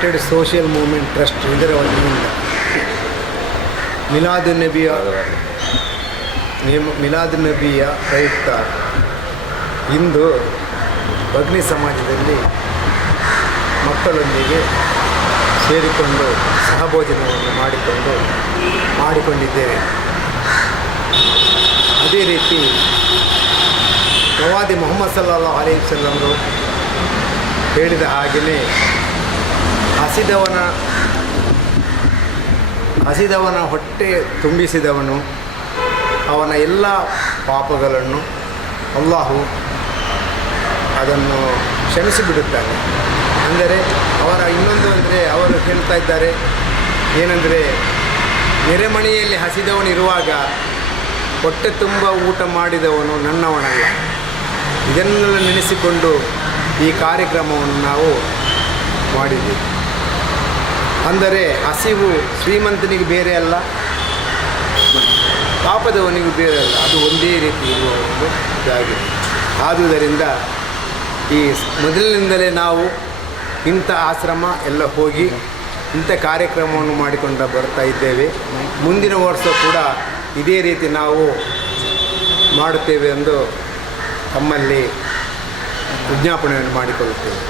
United social movement trust ಇದರ ವತಿಯಿಂದ ಮಿಲಾದುನ್ ನಬಿಯ ಪ್ರಯುಕ್ತ ಇಂದು ಅಗ್ನಿ ಸಮಾಜದಲ್ಲಿ ಮಕ್ಕಳೊಂದಿಗೆ ಸೇರಿಕೊಂಡು ಸಹಭೋಜನವನ್ನು ಮಾಡಿಕೊಂಡಿದ್ದೇವೆ. ಅದೇ ರೀತಿ ಪ್ರವಾದಿ ಮೊಹಮ್ಮದ್ ಸಲ್ಲಲ್ಲಾಹು ಅಲೈಹಿ ವಸಲ್ಲಮರು ಹೇಳಿದ ಹಾಗೆಯೇ ಹಸಿದವನ ಹೊಟ್ಟೆ ತುಂಬಿಸಿದವನು ಅವನ ಎಲ್ಲ ಪಾಪಗಳನ್ನು ಅಲ್ಲಾಹು ಅದನ್ನು ಕ್ಷಮಿಸಿಬಿಡುತ್ತಾನೆ. ಅಂದರೆ ಇನ್ನೊಂದು ಅಂದರೆ ಅವರು ಹೇಳ್ತಾ ಇದ್ದಾರೆ ಏನೆಂದರೆ, ನೆರೆಮನೆಯಲ್ಲಿ ಹಸಿದವನಿರುವಾಗ ಹೊಟ್ಟೆ ತುಂಬ ಊಟ ಮಾಡಿದವನು ನನ್ನವನಲ್ಲ. ಇದನ್ನೆಲ್ಲ ನೆನೆಸಿಕೊಂಡು ಈ ಕಾರ್ಯಕ್ರಮವನ್ನು ನಾವು ಮಾಡಿದ್ದೀವಿ. ಅಂದರೆ ಹಸಿವು ಶ್ರೀಮಂತನಿಗೆ ಬೇರೆ ಅಲ್ಲ, ಪಾಪದವನಿಗೂ ಬೇರೆ ಅಲ್ಲ, ಅದು ಒಂದೇ ರೀತಿ ಇರುವ ಒಂದು ಇದಾಗಿದೆ. ಆದುದರಿಂದ ಈ ಮೊದಲಿನಿಂದಲೇ ನಾವು ಇಂಥ ಆಶ್ರಮ ಎಲ್ಲ ಹೋಗಿ ಇಂಥ ಕಾರ್ಯಕ್ರಮವನ್ನು ಮಾಡಿಕೊಂಡು ಬರ್ತಾ ಇದ್ದೇವೆ. ಮುಂದಿನ ವರ್ಷ ಕೂಡ ಇದೇ ರೀತಿ ನಾವು ಮಾಡುತ್ತೇವೆ ಎಂದು ತಮ್ಮಲ್ಲಿ ವಿಜ್ಞಾಪನೆಯನ್ನು ಮಾಡಿಕೊಳ್ಳುತ್ತೇವೆ.